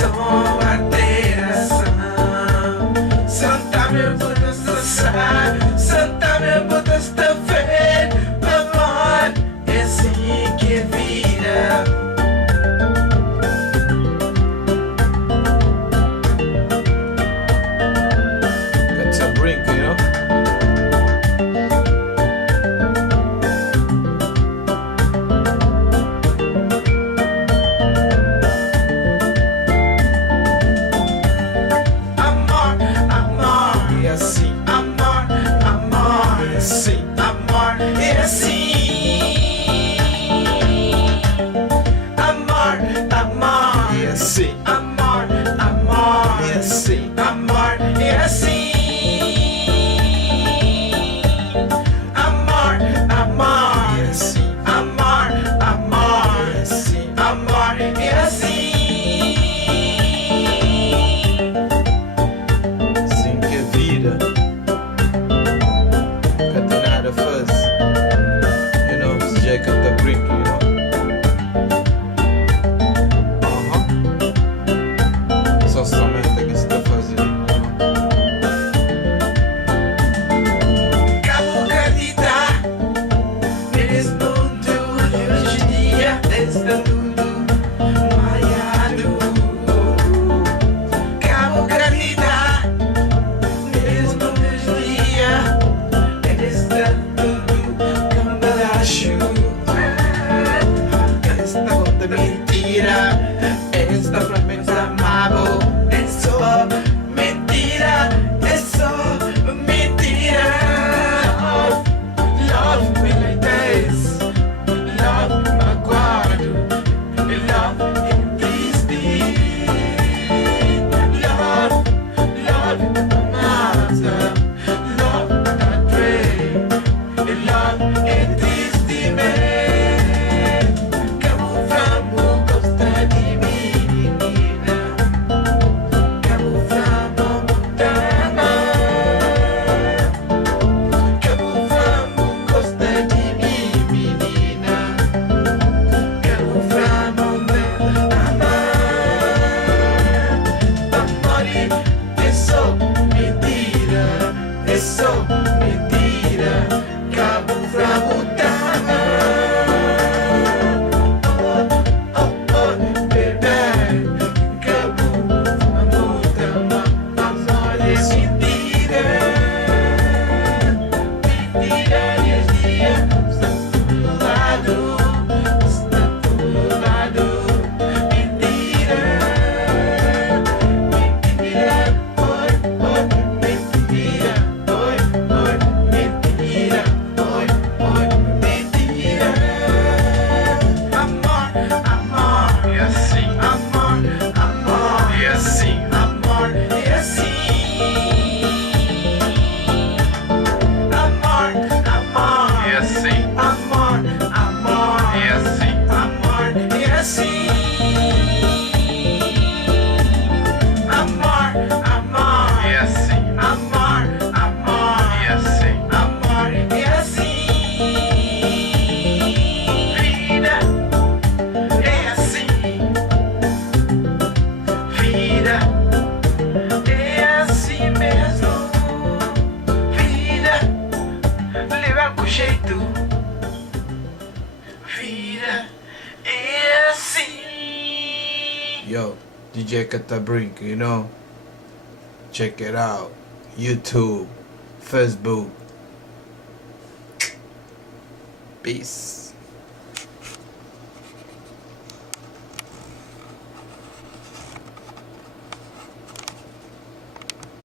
são alteração. Santa me bota estressar, Santa me bota esta fé. Amor, é assim que vira. That's a brink, you know? Amor, amor, E assim, amor, amor, e assim, amor, é assim. Amor, amor, e assim, amor, amor, e assim. amor, é assim. Amor, amor, E assim, amor, amor, e assim. amor, é assim. Assim que a vida nunca tem nada a fazer. You know, esse Jacob tá brink, you know? Só somente que se tá fazendo, you know? Cabucadita, nesse mundo de hoje em dia está tudo maiado. Cabucadita, nesse mundo de hoje em dia está tudo cambalacho. Esta conta é mentira, esta promessa amável é só mentira, é só mentira. Love me like this, love me magoado, love me triste. Love, love me mata, love me atrai, love é triste, man. Camuflamos gosta de mim, menina. Camuflamos mutama. Camuflamos gosta de mim, menina. Camuflamos me amar. Amor é só mentira, é só mentira. Camuflamos mutama. Oh, oh, baby. Camuflamos mutama. Amor é mentira. Mentira e os dias estão do lado, estão do lado. Mentira, mentira, oi, oi, mentira, oi, oi, mentira, oi, oi, mentira. Amor, amor, E assim, amor, amor, e assim. amor, é assim. Amor, amor, E assim, amor, amor, e assim. amor, é assim. Amor, amor, E assim, amor, amor, e assim. amor, é assim. Vida é assim. Vida é assim mesmo. Vida leva com jeito. Vida é assim. Yo, DJ Catabrink, you know? Check it out. YouTube, Facebook. Peace.